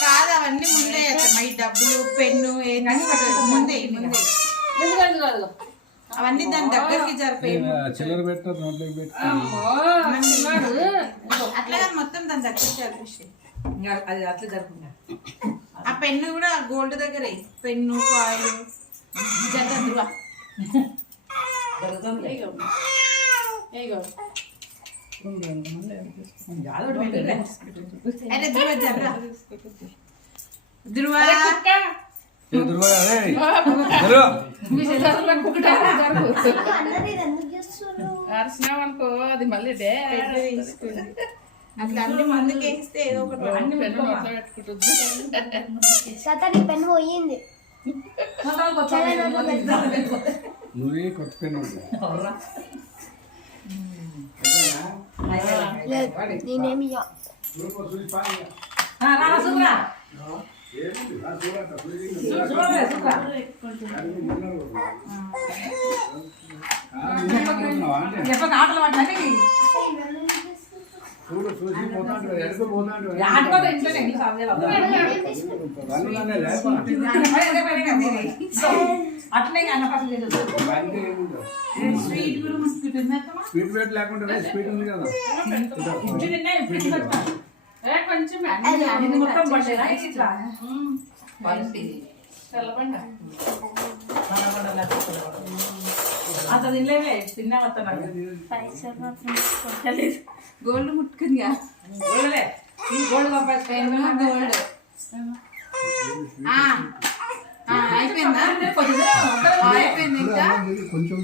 కాదు అవన్నీ ముందే వేస్తాం ఈ డబ్బులు పెన్ను ముందే అవన్నీ దాని దగ్గరికి జరిపోయి చిల్లర పెట్టారు నోట్లోకి పెట్టి అట్లా మొత్తం దాని దగ్గరికి జరిపేసి అది అట్లా జరుపుకుంటా. ఆ పెన్ను కూడా గోల్డ్ దగ్గర పెన్ను కాయలు జరుగుతుందివా అరే ధృవ జర్రా ధృవ అరిసినామనుకో అది మళ్ళీ అట్లా అన్ని ముందుకు వేస్తే ఏదో ఒకటి అన్ని పెట్టుకుంటుంది. పెన్ను పోయింది నువ్వే కొత్త పెన్ను నేనేమి ఆటలు పడ్డాక అట్లనే స్వీట్ ప్లేట్ లేకుండా స్వీట్ ఉంది కదా కొంచెం మొత్తం పడ్డా ఇట్లా చల్లబండ అంత తినలేవే తిన్నా వస్తా గోల్డ్ ముట్టుకుందిగా గోల్డ్లే గోల్డ్ పెన్ను గోల్డ్ అయిపోయిందా అయిపోయింది ఇంకా కొంచెం